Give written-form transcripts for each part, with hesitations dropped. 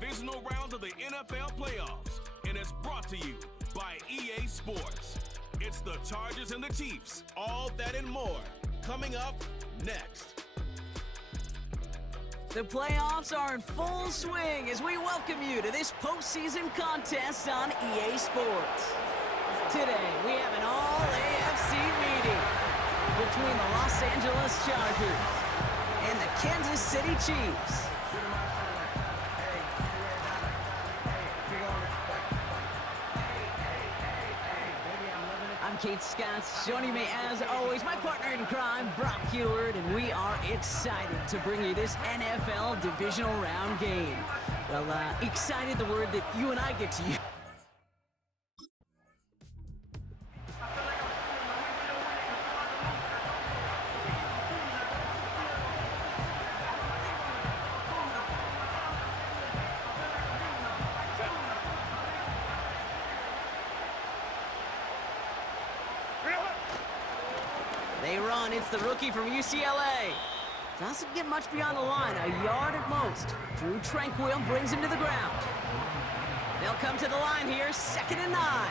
divisional round of the NFL playoffs, and it's brought to you by EA Sports. It's the Chargers and the Chiefs, all that and more, coming up next. The playoffs are in full swing as we welcome you to this postseason contest on EA Sports. Today, we have an all-AFC meeting between the Los Angeles Chargers and the Kansas City Chiefs. I'm Kate Scott. Joining me as always, my partner in crime, Brock Heward, and we are excited to bring you this NFL divisional round game. Well, excited, the word that you and I get to use. They run. It's the rookie from UCLA. Doesn't get much beyond the line, a yard at most. Drew Tranquil brings him to the ground. They'll come to the line here, 2nd and 9.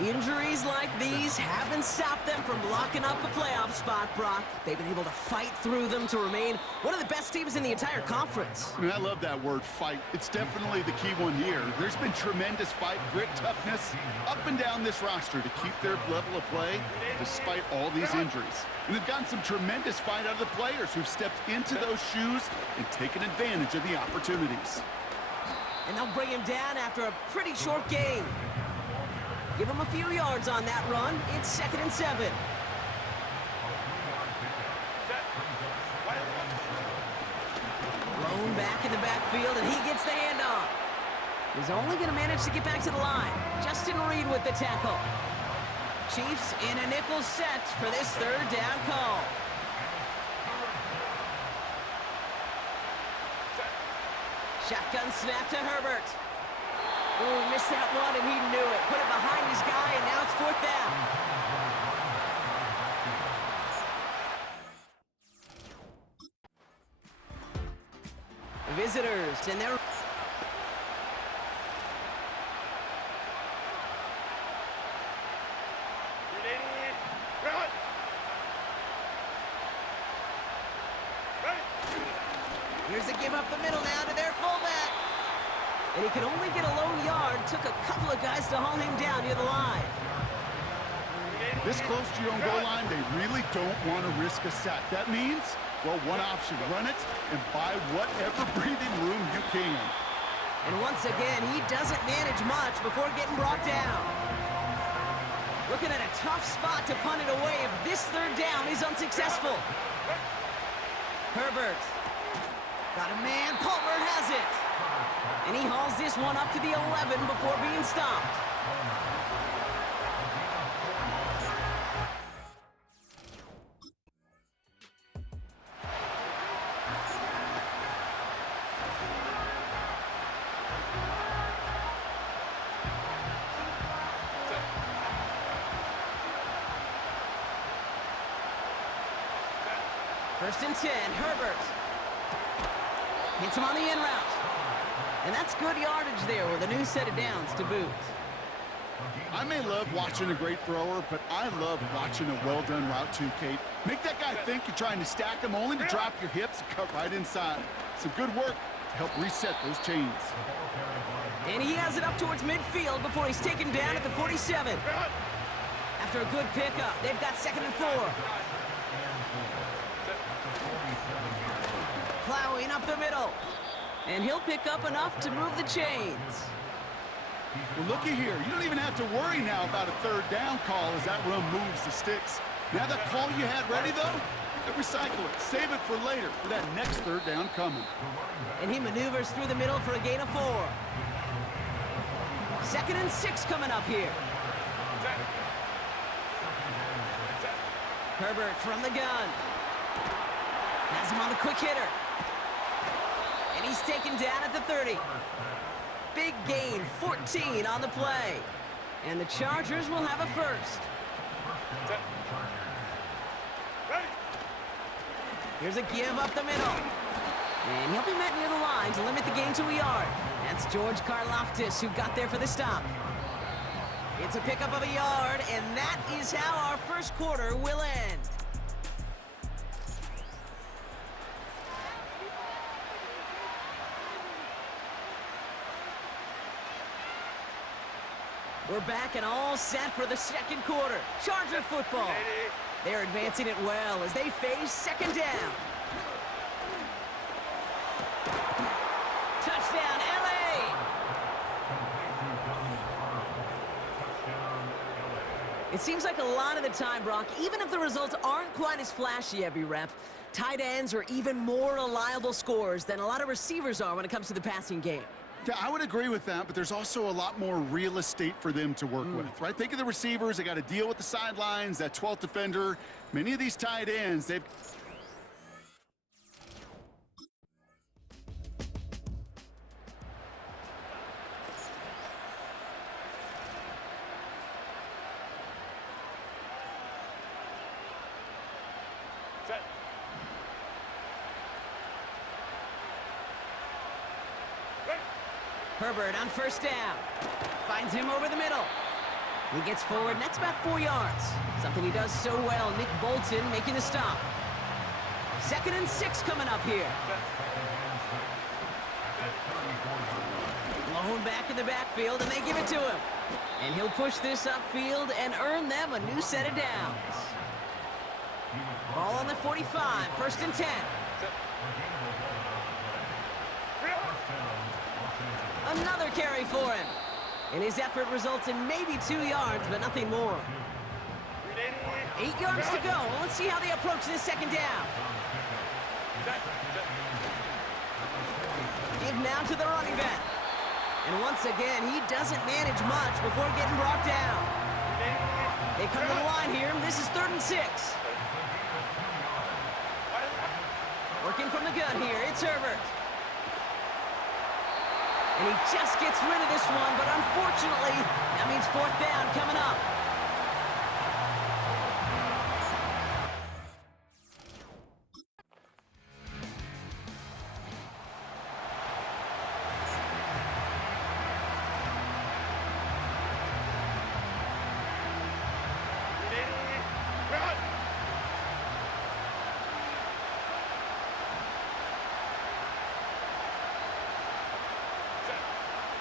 Injuries like these haven't stopped them from locking up a playoff spot, Brock. They've been able to fight through them to remain one of the best teams in the entire conference. I love that word, fight. It's definitely the key one here. There's been tremendous fight, grit, toughness up and down this roster to keep their level of play despite all these injuries. And they've gotten some tremendous fight out of the players who've stepped into those shoes and taken advantage of the opportunities. And they'll bring him down after a pretty short game. Give him a few yards on that run. It's 2nd and 7. Blown back in the backfield, and he gets the handoff. He's only going to manage to get back to the line. Justin Reed with the tackle. Chiefs in a nickel set for this 3rd down call. Shotgun snap to Herbert. Oh, he missed that one, and he knew it. Put it behind his guy, and now it's 4th down. Visitors, and they're... Here's a give up the middle now to their fullback. And he could only get a lone yard. Took a couple of guys to haul him down near the line. This close to your own goal line, they really don't want to risk a sack. That means, well, one option, run it and buy whatever breathing room you can. And once again, he doesn't manage much before getting brought down. Looking at a tough spot to punt it away if this 3rd down is unsuccessful. Herbert. Got a man. Palmer has it. And he hauls this one up to the 11 before being stopped. First and 10, Herbert. Hits him on the in route. And that's good yardage there with a new set of downs to boot. I may love watching a great thrower, but I love watching a well-done route too, Kate. Make that guy think you're trying to stack him only to drop your hips and cut right inside. Some good work to help reset those chains. And he has it up towards midfield before he's taken down at the 47. After a good pickup, they've got 2nd and 4. Plowing up the middle. And he'll pick up enough to move the chains. Well, looky here. You don't even have to worry now about a 3rd down call as that run moves the sticks. Now that call you had ready, though, you can recycle it. Save it for later for that next 3rd down coming. And he maneuvers through the middle for a gain of 4. 2nd and 6 coming up here. Herbert from the gun. Has him on the quick hitter. And he's taken down at the 30. Big gain, 14 on the play. And the Chargers will have a first. Here's a give up the middle. And he'll be met near the line to limit the gain to a yard. That's George Karlaftis who got there for the stop. It's a pickup of a yard, and that is how our first quarter will end. We're back and all set for the second quarter. Charger football. They're advancing it well as they face second down. Touchdown, LA! It seems like a lot of the time, Brock, even if the results aren't quite as flashy every rep, tight ends are even more reliable scorers than a lot of receivers are when it comes to the passing game. Yeah, I would agree with that, but there's also a lot more real estate for them to work with, right? Think of the receivers. They got to deal with the sidelines, that 12th defender. Many of these tight ends, they've... Herbert on first down. Finds him over the middle. He gets forward, and that's about 4 yards. Something he does so well. Nick Bolton making the stop. 2nd and 6 coming up here. Blown back in the backfield, and they give it to him. And he'll push this upfield and earn them a new set of downs. Ball on the 45, 1st and 10. Another carry for him. And his effort results in maybe 2 yards, but nothing more. 8 yards to go. Well, let's see how they approach this second down. Give now to the running back. And once again, he doesn't manage much before getting brought down. They come to the line here. This is 3rd and 6. Working from the gun here. It's Herbert. And he just gets rid of this one, but unfortunately, that means 4th down coming up.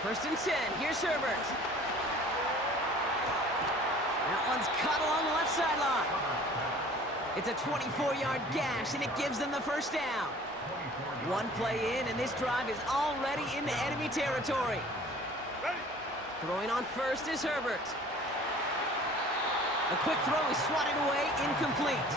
First and 10, here's Herbert. That one's cut along the left sideline. It's a 24-yard gash, and it gives them the first down. One play in, and this drive is already into enemy territory. Throwing on first is Herbert. A quick throw is swatted away, incomplete.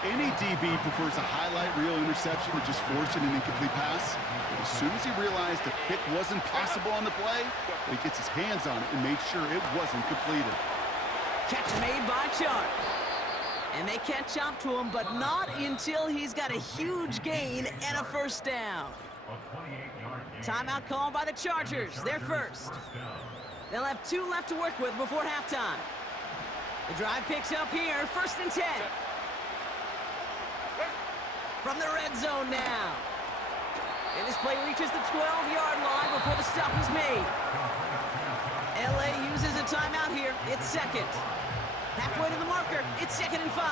Any DB prefers a highlight reel interception to just forcing an incomplete pass. As soon as he realized the pick wasn't possible on the play, he gets his hands on it and made sure it wasn't completed. Catch made by Chark. And they catch up to him, but not until he's got a huge gain and a first down. Timeout called by the Chargers. They're first. They'll have 2 left to work with before halftime. The drive picks up here, 1st and 10. From the red zone now. And this play reaches the 12-yard line before the stop is made. LA uses a timeout here. It's second. Halfway to the marker. It's 2nd and 5.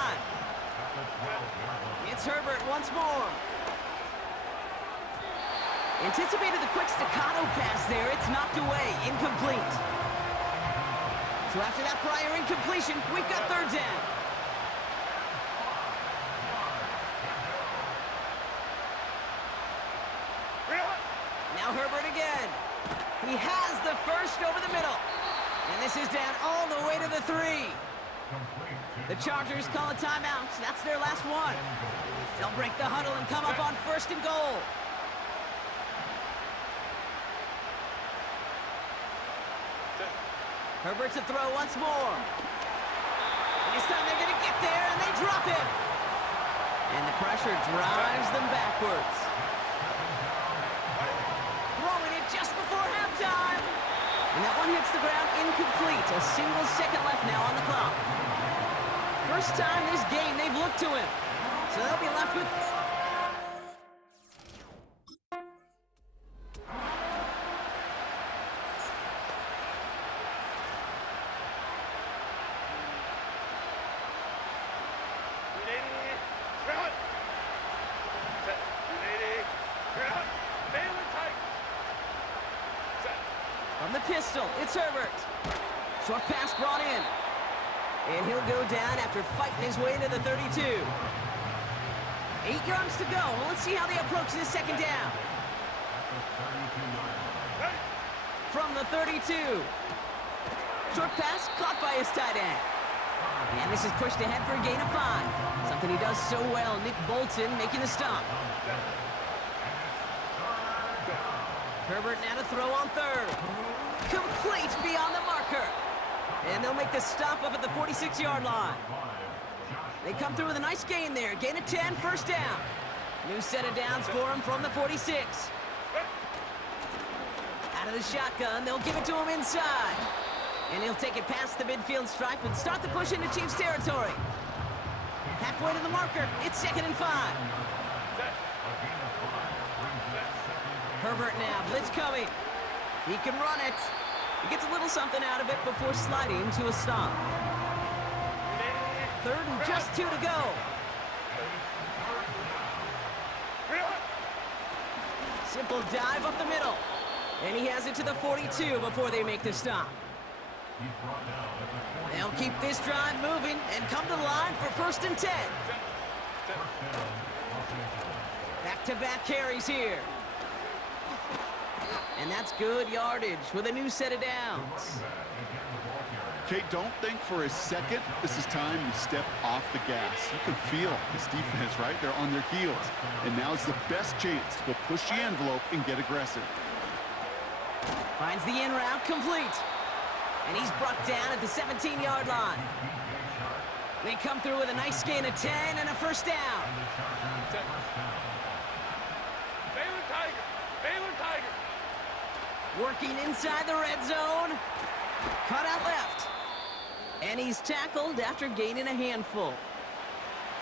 It's Herbert once more. Anticipated the quick staccato pass there. It's knocked away. Incomplete. So after that prior incompletion, we've got 3rd down. Now Herbert again. He has the first over the middle. And this is down all the way to the 3. The Chargers call a timeout. That's their last one. They'll break the huddle and come up on 1st and goal. Herbert to throw once more. And this time they're going to get there, and they drop him. And the pressure drives them backwards. Throwing it just before halftime. And that one hits the ground incomplete. A single second left now on the clock. First time this game they've looked to him. So they'll be left with... pistol. It's Herbert. Short pass brought in. And he'll go down after fighting his way to the 32. 8 yards to go. Well, let's see how they approach this second down. From the 32. Short pass caught by his tight end. And this is pushed ahead for a gain of 5. Something he does so well. Nick Bolton making the stop. Herbert now to throw on third. Complete beyond the marker. And they'll make the stop up at the 46-yard line. They come through with a nice gain there. Gain of 10, first down. New set of downs for him from the 46. Out of the shotgun, they'll give it to him inside. And he'll take it past the midfield stripe and start the push into Chiefs territory. Halfway to the marker, it's 2nd and 5. Herbert now, blitz coming. He can run it. He gets a little something out of it before sliding to a stop. 3rd and just 2 to go. Simple dive up the middle. And he has it to the 42 before they make the stop. They'll keep this drive moving and come to the line for 1st and 10. Back-to-back carries here. And that's good yardage with a new set of downs. Okay, don't think for a second this is time to step off the gas. You can feel this defense, right? They're on their heels. And now's the best chance to go push the envelope and get aggressive. Finds the in route complete. And he's brought down at the 17-yard line. They come through with a nice gain of 10 and a first down. Working inside the red zone. Cut out left. And he's tackled after gaining a handful.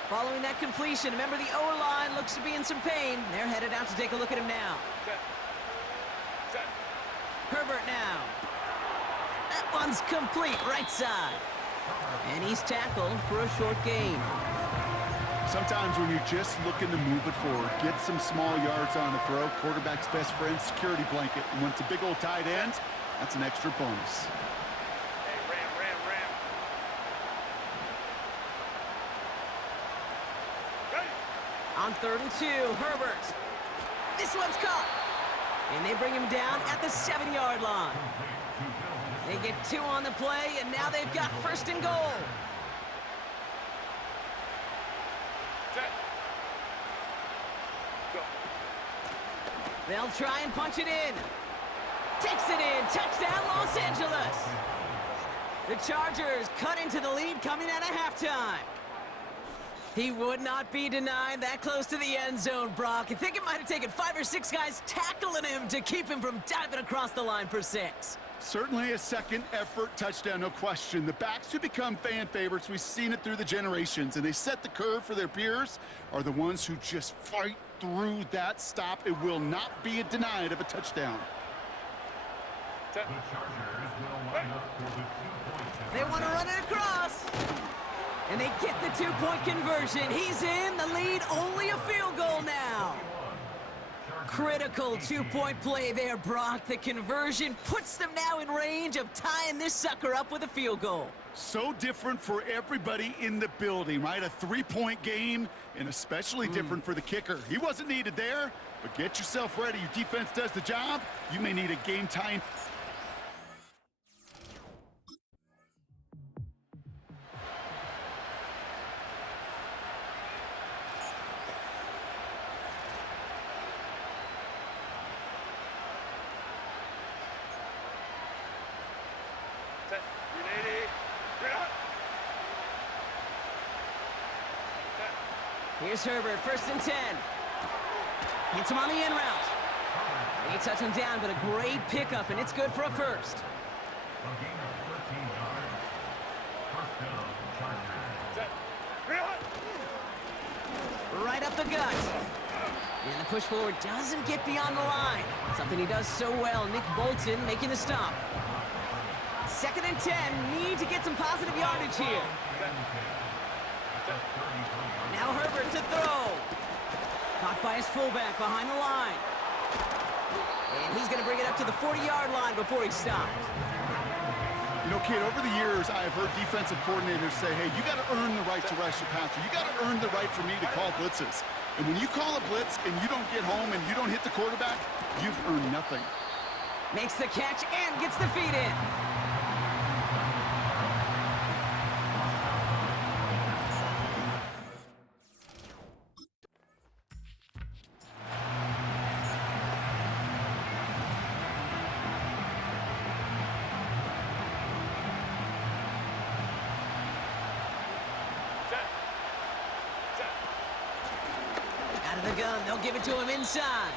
Following that completion, remember the O-line looks to be in some pain. They're headed out to take a look at him now. Herbert now. That one's complete, right side. And he's tackled for a short gain. Sometimes when you're just looking to move it forward, get some small yards on the throw, quarterback's best friend, security blanket. And when it's a big old tight end, that's an extra bonus. Hey, ram. On 3rd and 2, Herbert. This one's caught. And they bring him down at the 7-yard line. They get 2 on the play, and now they've got 1st and goal. They'll try and punch it in. Takes it in. Touchdown, Los Angeles. The Chargers cut into the lead coming out of halftime. He would not be denied that close to the end zone, Brock. I think it might have taken 5 or 6 guys tackling him to keep him from diving across the line for 6. Certainly a second effort touchdown, no question. The backs who become fan favorites, we've seen it through the generations, and they set the curve for their peers, are the ones who just fight through that stop. It will not be denied of a touchdown. They want to run it across. And they get the 2-point conversion. He's in the lead, only a field goal now. Critical 2-point play there, Brock. The conversion puts them now in range of tying this sucker up with a field goal. So different for everybody in the building, right? A 3-point game, and especially different for the kicker. He wasn't needed there, but get yourself ready. Your defense does the job. You may need a game-tying. Here's Herbert, 1st and 10. Hits him on the in route. They touch him down, but a great pickup, and it's good for a first. Right up the gut. And the push forward doesn't get beyond the line. Something he does so well. Nick Bolton making the stop. 2nd and 10. Need to get some positive yardage here. Now Herbert to throw. Caught by his fullback behind the line. And he's going to bring it up to the 40-yard line before he stopped. You know, kid, over the years, I have heard defensive coordinators say, hey, you got to earn the right to rush the passer. You got to earn the right for me to call blitzes. And when you call a blitz and you don't get home and you don't hit the quarterback, you've earned nothing. Makes the catch and gets the feet in. Out of the gun, they'll give it to him inside.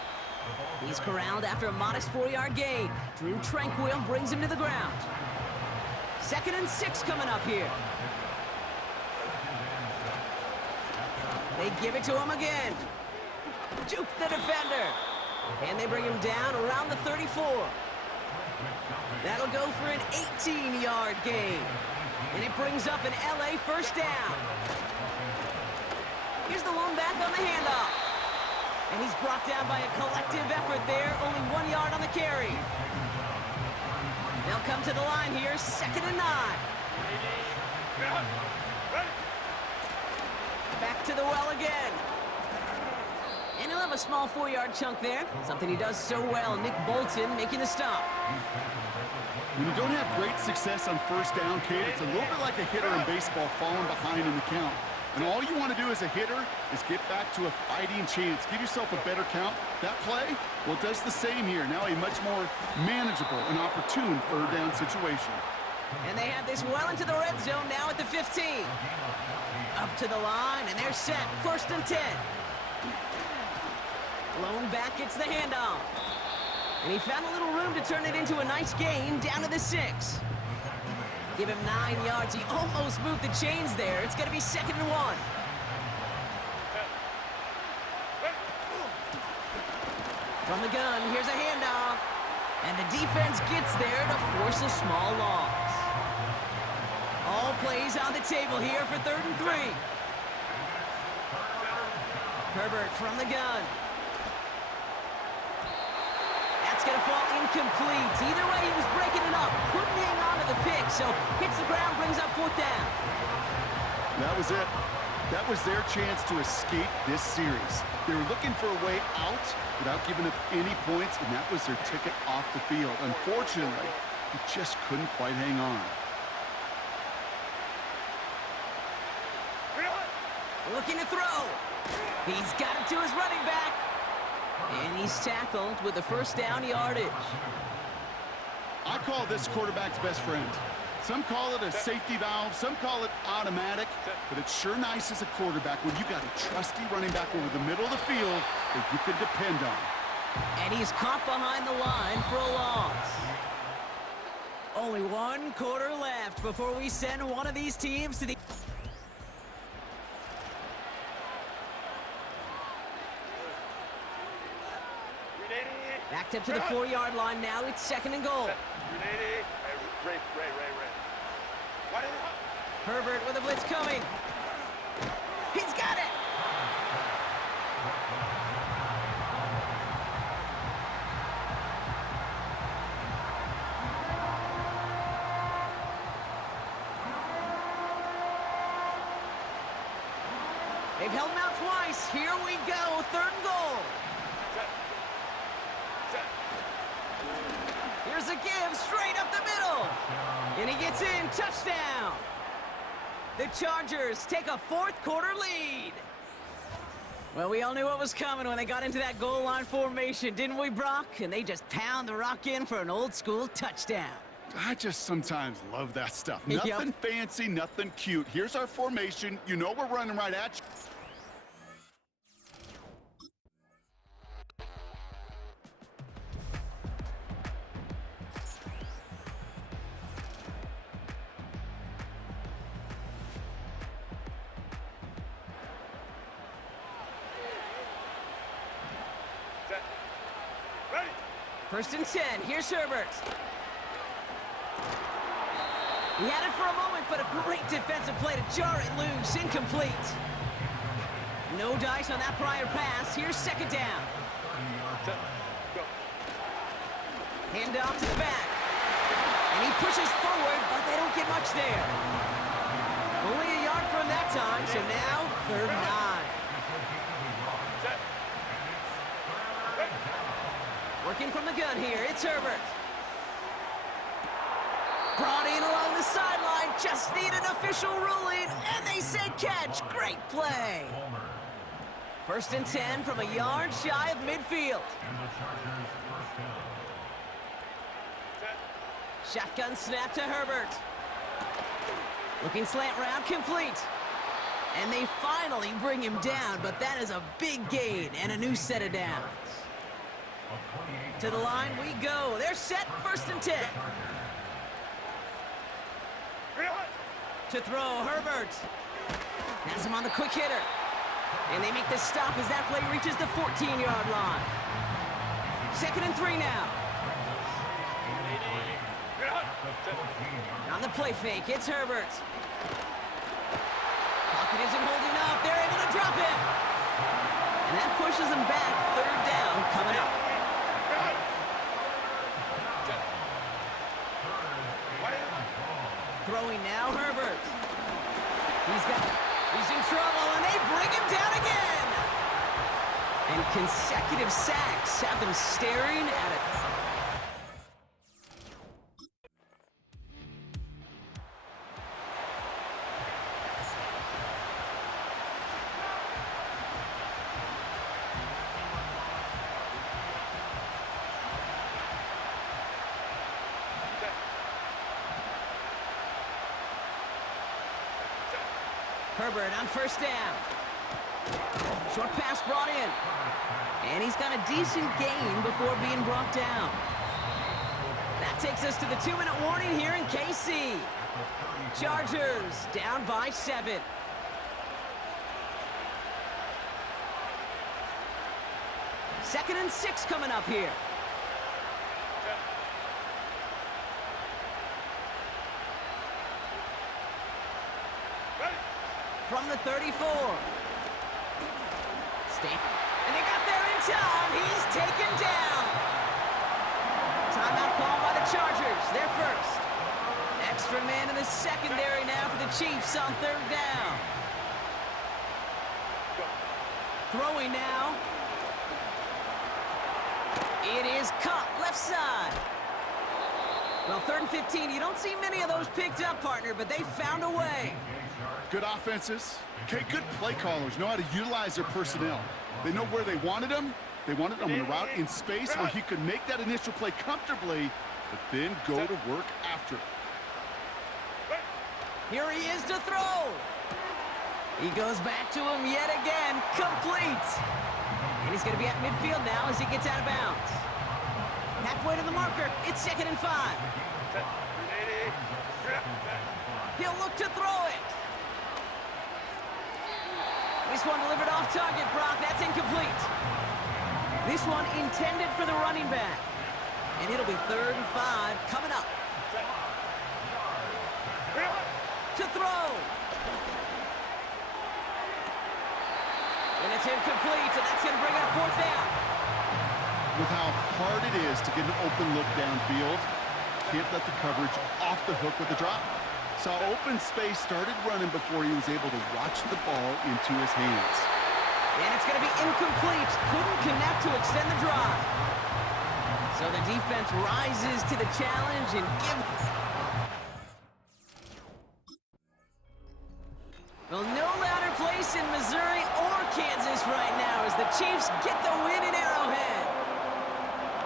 He's corralled after a modest 4-yard gain. Drew Tranquil brings him to the ground. 2nd and 6 coming up here. They give it to him again. Juke the defender. And they bring him down around the 34. That'll go for an 18-yard gain. And it brings up an LA first down. Here's the lone back on the handoff. And he's brought down by a collective effort there. Only 1 yard on the carry. They'll come to the line here. 2nd and 9. Back to the well again. And he'll have a small 4-yard chunk there. Something he does so well. Nick Bolton making the stop. When you don't have great success on first down, kid, it's a little bit like a hitter in baseball falling behind in the count. And all you want to do as a hitter is get back to a fighting chance. Give yourself a better count. That play, well, it does the same here. Now a much more manageable and opportune 3rd down situation. And they have this well into the red zone now at the 15. Up to the line, and they're set. 1st and 10. Lone back gets the handoff. And he found a little room to turn it into a nice gain down to the 6. Give him 9 yards. He almost moved the chains there. It's going to be 2nd and 1. From the gun, here's a handoff. And the defense gets there to force a small loss. All plays on the table here for 3rd and 3. Herbert from the gun. That's going to fall incomplete. Either way, he was breaking it up. Couldn't hang on to the pick, so hits the ground, brings up 4th down. That was it. That was their chance to escape this series. They were looking for a way out without giving up any points, and that was their ticket off the field. Unfortunately, he just couldn't quite hang on. Looking to throw. He's got it to his running back. And he's tackled with the 1st down yardage. I call this quarterback's best friend. Some call it a safety valve, some call it automatic, but it's sure nice as a quarterback when you got a trusty running back over the middle of the field that you can depend on. And he's caught behind the line for a loss. Only 1 quarter left before we send one of these teams to the... Backed up to the 4-yard line now. It's 2nd and goal. Herbert with a blitz coming. He's got it. They've held him out twice. Here we go. 3rd and goal. Here's a give straight up the middle. And he gets in. Touchdown. The Chargers take a 4th quarter lead. Well, we all knew what was coming when they got into that goal line formation, didn't we, Brock? And they just pound the rock in for an old school touchdown. I just sometimes love that stuff. Nothing fancy, nothing cute. Here's our formation. You know we're running right at you. First and 10. Here's Herbert. He had it for a moment, but a great defensive play to jar it loose. Incomplete. No dice on that prior pass. Here's 2nd down. Hand off to the back. And he pushes forward, but they don't get much there. Only a yard from that time, so now 3rd and 9. Working from the gun here, it's Herbert. Brought in along the sideline, just need an official ruling, and they say catch. Great play. 1st and 10 from a yard shy of midfield. Shotgun snap to Herbert. Looking slant route, complete. And they finally bring him down, but that is a big gain and a new set of downs. To the line we go. They're set, 1st and 10. To throw, Herbert. Has him on the quick hitter. And they make the stop as that play reaches the 14-yard line. 2nd and 3 now. On the play fake, it's Herbert. Pocket isn't holding up. They're able to drop him. And that pushes them back. 3rd down coming up. Throwing now, Herbert. He's in trouble, and they bring him down again. And consecutive sacks have them staring at it. Herbert on 1st down. Short pass brought in. And he's got a decent gain before being brought down. That takes us to the 2-minute warning here in KC. Chargers down by 7. Second and 6 coming up here. From the 34. And they got there in time. He's taken down. Timeout called by the Chargers. They're first. Extra man in the secondary now for the Chiefs on 3rd down. Throwing now. It is Cup, left side. Well, 3rd and 15, you don't see many of those picked up, partner, but they found a way. Good offenses. Okay, good play callers know how to utilize their personnel. They know where they wanted him. They wanted him on a route in space where he could make that initial play comfortably, but then go to work after. Here he is to throw. He goes back to him yet again, complete. And he's going to be at midfield now as he gets out of bounds. Halfway to the marker, it's 2nd and 5. He'll look to throw it. This one delivered off target, Brock. That's incomplete. This one intended for the running back. And it'll be 3rd and 5 coming up. To throw. And it's incomplete, and that's going to bring up 4th down. With how hard it is to get an open look downfield, can't let the coverage off the hook with the drop. Saw open space, started running before he was able to watch the ball into his hands. And it's going to be incomplete. Couldn't connect to extend the drive. So the defense rises to the challenge and Well, no louder place in Missouri or Kansas right now as the Chiefs get the win in Arrowhead.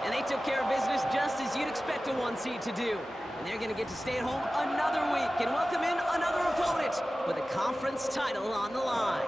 And they took care of business just as you'd expect a 1 seed to do. And they're going to get to stay at home another week and welcome in another opponent with a conference title on the line.